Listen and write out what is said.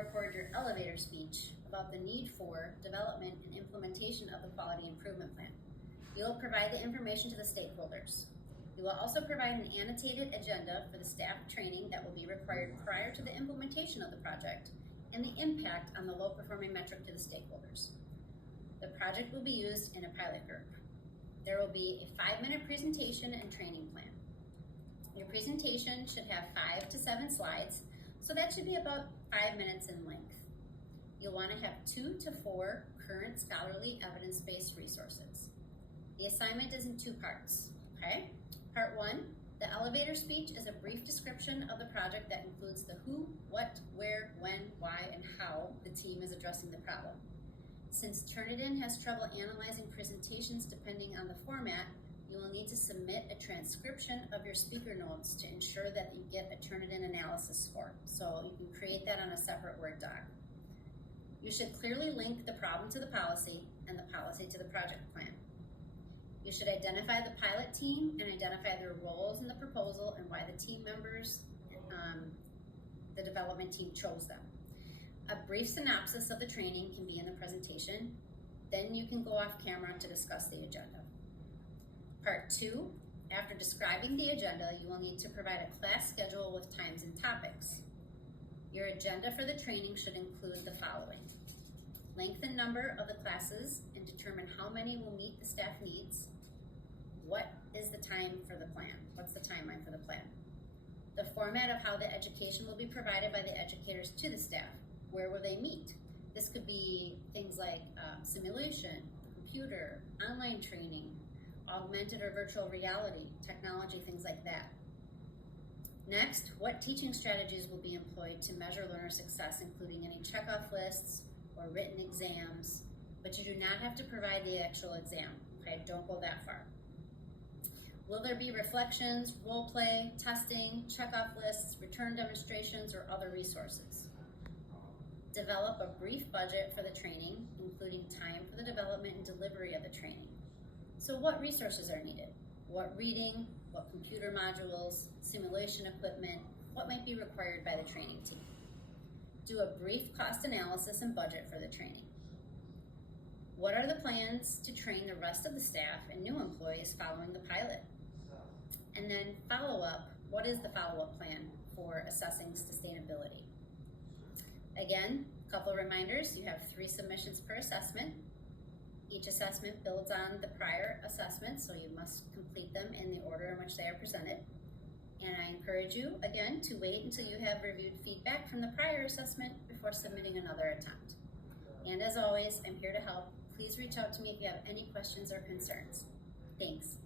record your elevator speech about the need for development and implementation of the quality improvement plan. You will provide the information to the stakeholders. You will also provide an annotated agenda for the staff training that will be required prior to the implementation of the project and the impact on the low performing metric to the stakeholders. The project will be used in a pilot group. There will be a 5-minute presentation and training plan. Your presentation should have 5 to 7 slides, so that should be about 5 minutes in length. You'll want to have 2 to 4 current scholarly evidence-based resources. The assignment is in 2 parts, okay? Part 1, the elevator speech is a brief description of the project that includes the who, what, where, when, why, and how the team is addressing the problem. Since Turnitin has trouble analyzing presentations depending on the format, you will need to submit a transcription of your speaker notes to ensure that you get a Turnitin analysis score. So you can create that on a separate Word doc. You should clearly link the problem to the policy and the policy to the project plan. You should identify the pilot team and identify their roles in the proposal and why the team members, the development team chose them. A brief synopsis of the training can be in the presentation. Then you can go off camera to discuss the agenda. Part 2, after describing the agenda, you will need to provide a class schedule with times and topics. Your agenda for the training should include the following: length and number of the classes and determine how many will meet the staff needs. What is the time for the plan? What's the timeline for the plan? The format of how the education will be provided by the educators to the staff. Where will they meet? This could be things like simulation, computer, online training, augmented or virtual reality, technology, things like that. Next, what teaching strategies will be employed to measure learner success, including any checkoff lists or written exams, but you do not have to provide the actual exam, okay? Don't go that far. Will there be reflections, role play, testing, checkoff lists, return demonstrations, or other resources? Develop a brief budget for the training, including time for the development and delivery of the training. So what resources are needed? What reading, what computer modules, simulation equipment, what might be required by the training team? Do a brief cost analysis and budget for the training. What are the plans to train the rest of the staff and new employees following the pilot? And then follow up, what is the follow-up plan for assessing sustainability? Again, a couple reminders, you have 3 submissions per assessment. Each assessment builds on the prior assessment, so you must complete them in the order in which they are presented. And I encourage you, again, to wait until you have reviewed feedback from the prior assessment before submitting another attempt. And as always, I'm here to help. Please reach out to me if you have any questions or concerns. Thanks.